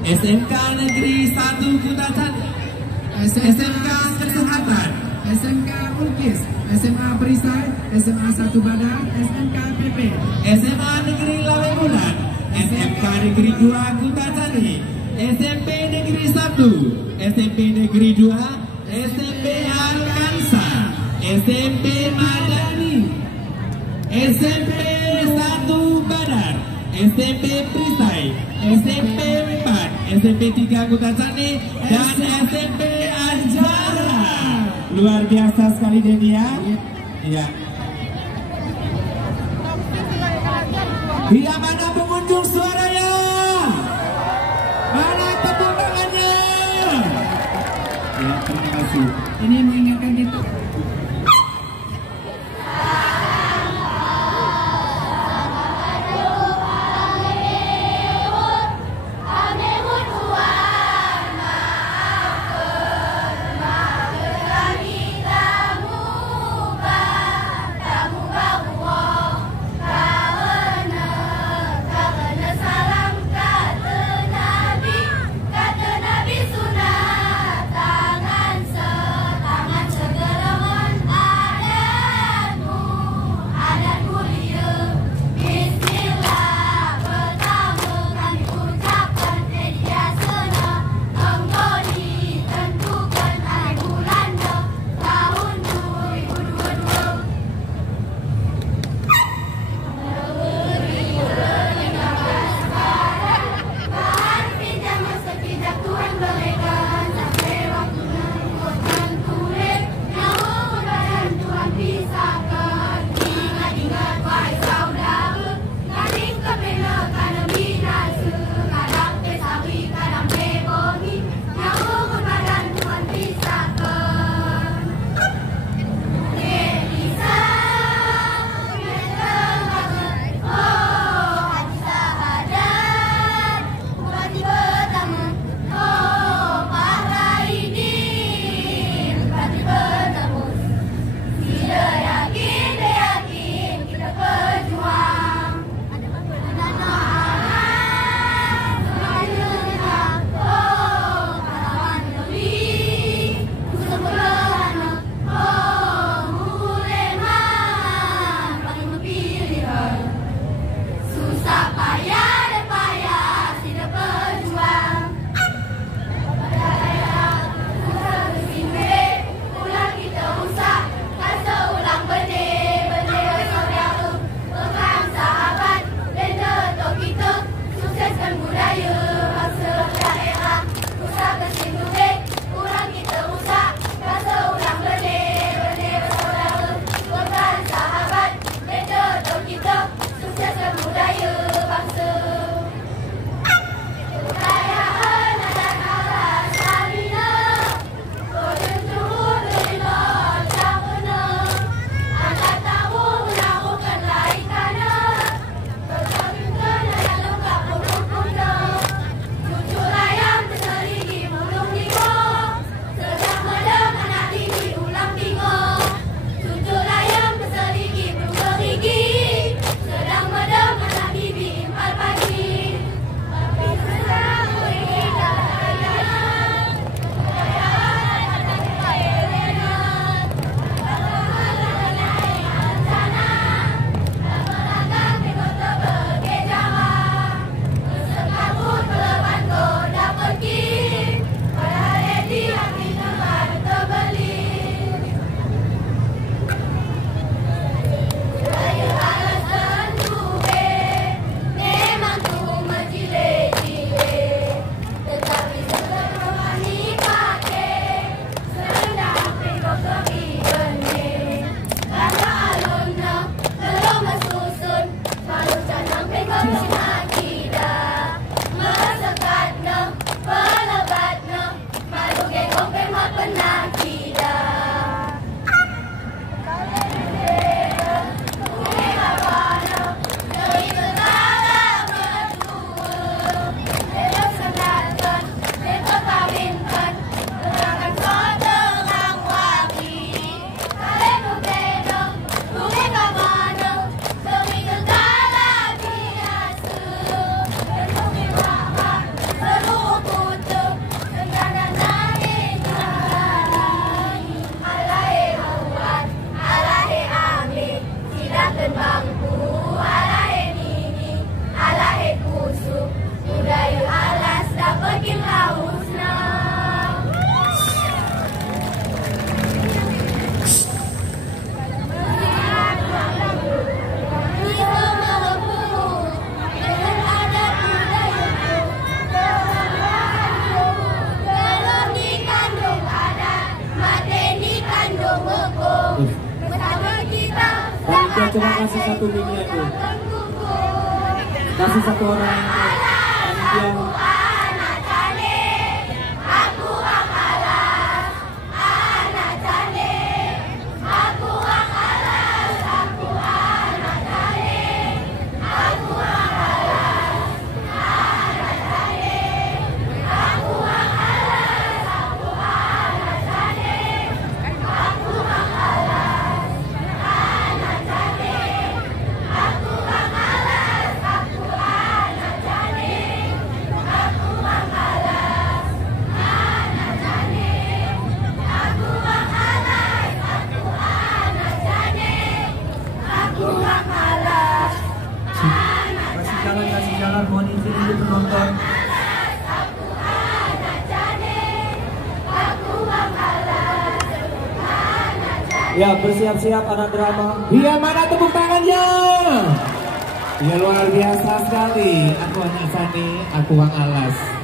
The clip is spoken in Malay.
SMK Negeri 1 Kutatan, SMK Kesehatan, SMK Ulkis, SMA Perisai, SMA 1 Badar, SMK PP, SMA Negeri Lawemulan, SMK Negeri 2 Kutatani, SMP Negeri 1, SMP Negeri 2, SMP Alkansa, SMP Madani, SMP 1 Badar, SMP Perisai, SMP 4, SMP 3 Kutatani, dan SMP Anjara. Luar biasa sekali Denny ya. Iya. Bila mana pengunjung suaranya? Mana tepuk tangannya? Ya, terima kasih. Ini mengingatkan kita. satu miniatur. Kasih satu orang yang kasih jalan, mohon izin untuk penonton. ya bersiap-siap anak drama. Iya, mana tepuk tangannya? Ya luar biasa sekali. Aku hanya Sani, aku Wang Alas.